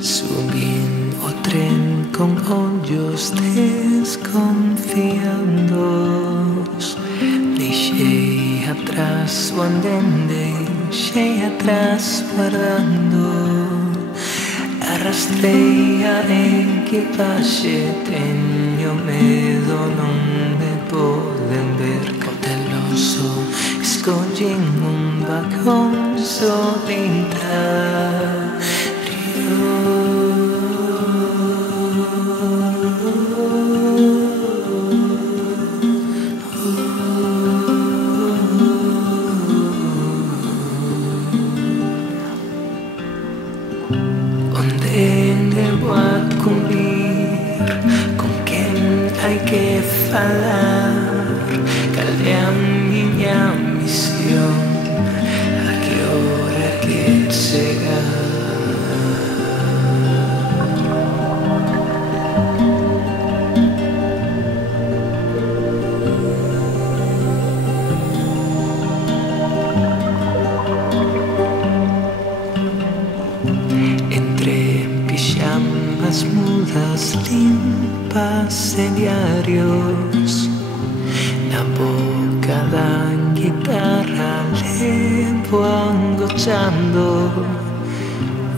Subí o tren con ollos desconfiando. Deixei atrás o andén, deixei atrás guardando. Arrastrei a equipaxe, teño medo, non me poden ver. Cauteloso, escollín un vagón solitario. Onde debo acudir, con quen hai que falar, cal é a miña misión, a que hora hai que chegar. Pijamas mudas, limpas e diarios, na boca da guitarra levo angochando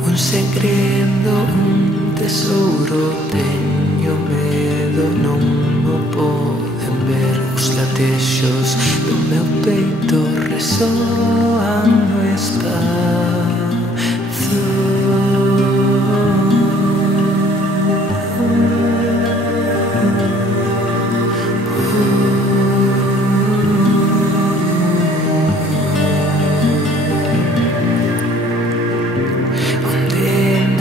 un segredo, un tesouro. Teño medo, non o poden ver. Os latexos do meu peito resoan no espazo.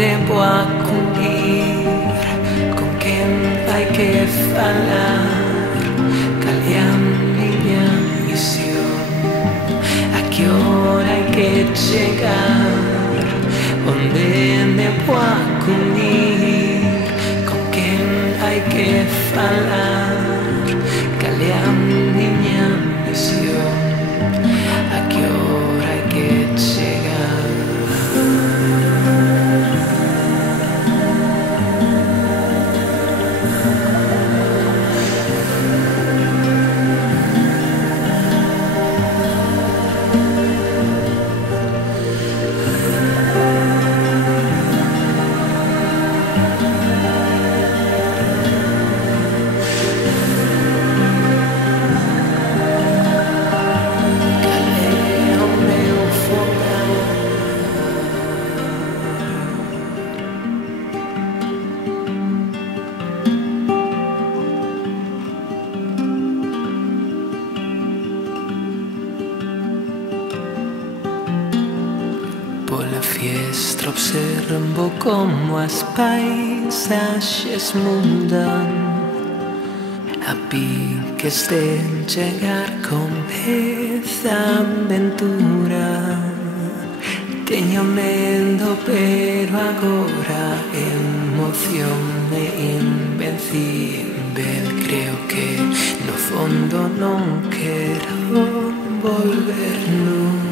Debo acudir, con quen hai que falar, cal é a miña misión, a que hora hai que chegar. Onde debo acudir, con quen hai que falar, cal é a miña misión, a que hora hai que chegar. Pola fiestra observo como as paisaxes mudan, a piques de chegar con esa aventura. Teño medo, pero agora emoción é invencible. Creo que no fondo non quero volver nunca.